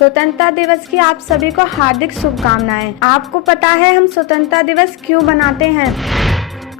स्वतंत्रता दिवस की आप सभी को हार्दिक शुभकामनाएं। आपको पता है हम स्वतंत्रता दिवस क्यों बनाते हैं?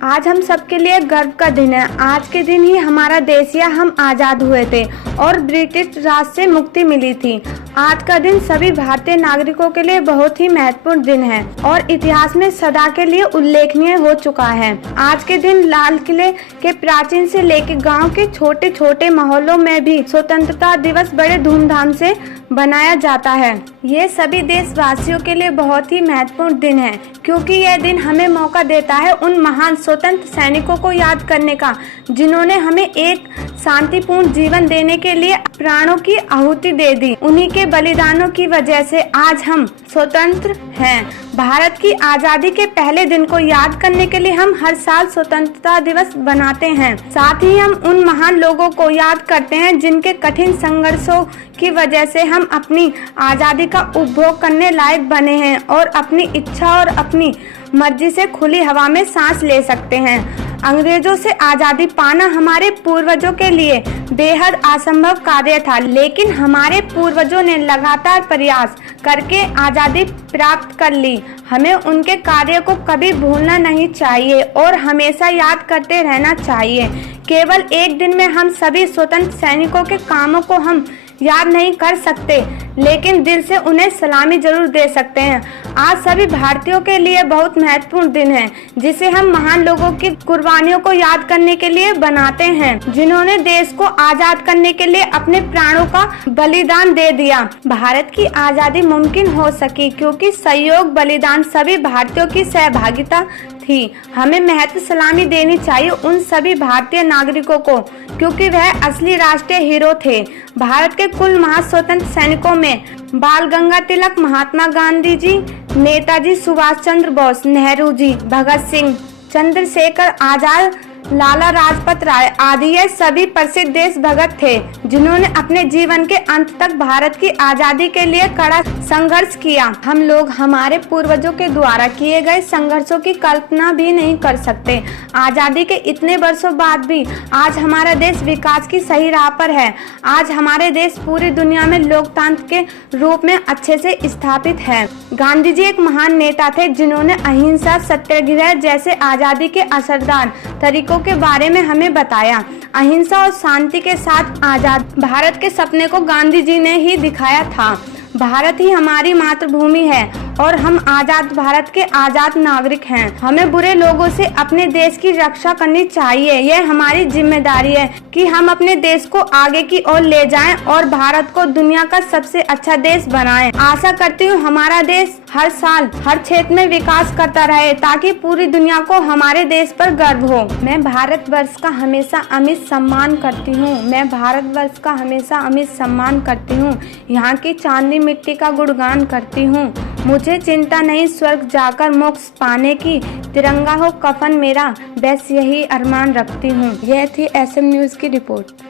आज हम सबके लिए गर्व का दिन है। आज के दिन ही हमारा देश या हम आज़ाद हुए थे और ब्रिटिश राज से मुक्ति मिली थी। आज का दिन सभी भारतीय नागरिकों के लिए बहुत ही महत्वपूर्ण दिन है और इतिहास में सदा के लिए उल्लेखनीय हो चुका है। आज के दिन लाल किले के प्राचीन से लेकर गांव के छोटे छोटे मोहल्लों में भी स्वतंत्रता दिवस बड़े धूमधाम से बनाया जाता है। ये सभी देशवासियों के लिए बहुत ही महत्वपूर्ण दिन है क्योंकि यह दिन हमें मौका देता है उन महान स्वतंत्र सैनिकों को याद करने का जिन्होंने हमें एक शांतिपूर्ण जीवन देने के लिए प्राणों की आहुति दे दी। उन्हीं के बलिदानों की वजह से आज हम स्वतंत्र हैं। भारत की आज़ादी के पहले दिन को याद करने के लिए हम हर साल स्वतंत्रता दिवस बनाते हैं। साथ ही हम उन महान लोगों को याद करते हैं जिनके कठिन संघर्षों की वजह से हम अपनी आज़ादी का उपभोग करने लायक बने हैं और अपनी इच्छा और अपनी मर्जी से खुली हवा में सांस ले सकते हैं। अंग्रेजों से आज़ादी पाना हमारे पूर्वजों के लिए बेहद असंभव कार्य था, लेकिन हमारे पूर्वजों ने लगातार प्रयास करके आज़ादी प्राप्त कर ली। हमें उनके कार्य को कभी भूलना नहीं चाहिए और हमेशा याद करते रहना चाहिए। केवल एक दिन में हम सभी स्वतंत्र सैनिकों के कामों को हम याद नहीं कर सकते, लेकिन दिल से उन्हें सलामी जरूर दे सकते हैं। आज सभी भारतीयों के लिए बहुत महत्वपूर्ण दिन है जिसे हम महान लोगों की कुर्बानियों को याद करने के लिए बनाते हैं जिन्होंने देश को आजाद करने के लिए अपने प्राणों का बलिदान दे दिया। भारत की आजादी मुमकिन हो सकी क्योंकि सहयोग बलिदान सभी भारतीयों की सहभागिता थी। हमें महत्व सलामी देनी चाहिए उन सभी भारतीय नागरिकों को क्योंकि वह असली राष्ट्रीय हीरो थे। भारत के कुल महास्वतंत्र सैनिकों में बाल गंगाधर तिलक, महात्मा गांधी जी, नेताजी सुभाष चंद्र बोस, नेहरू जी, भगत सिंह, चंद्रशेखर आजाद, लाला लाजपत राय आदि ये सभी प्रसिद्ध देशभक्त थे जिन्होंने अपने जीवन के अंत तक भारत की आजादी के लिए कड़ा संघर्ष किया। हम लोग हमारे पूर्वजों के द्वारा किए गए संघर्षों की कल्पना भी नहीं कर सकते। आजादी के इतने वर्षों बाद भी आज हमारा देश विकास की सही राह पर है। आज हमारे देश पूरी दुनिया में लोकतंत्र के रूप में अच्छे से स्थापित है। गांधी जी एक महान नेता थे जिन्होंने अहिंसा, सत्याग्रह जैसे आजादी के असरदार तरीकों के बारे में हमें बताया। अहिंसा और शांति के साथ आजाद भारत के सपने को गांधी जी ने ही दिखाया था। भारत ही हमारी मातृभूमि है और हम आजाद भारत के आजाद नागरिक हैं। हमें बुरे लोगों से अपने देश की रक्षा करनी चाहिए। यह हमारी जिम्मेदारी है कि हम अपने देश को आगे की ओर ले जाएं और भारत को दुनिया का सबसे अच्छा देश बनाएं। आशा करती हूँ हमारा देश हर साल हर क्षेत्र में विकास करता रहे ताकि पूरी दुनिया को हमारे देश पर गर्व हो। मैं भारतवर्ष का हमेशा अमित सम्मान करती हूँ। मैं भारतवर्ष का हमेशा अमित सम्मान करती हूँ। यहाँ की चांदनी मिट्टी का गुणगान करती हूँ। मुझे चिंता नहीं स्वर्ग जाकर मोक्ष पाने की, तिरंगा हो कफन मेरा, बस यही अरमान रखती हूँ। यह थी SM न्यूज़ की रिपोर्ट।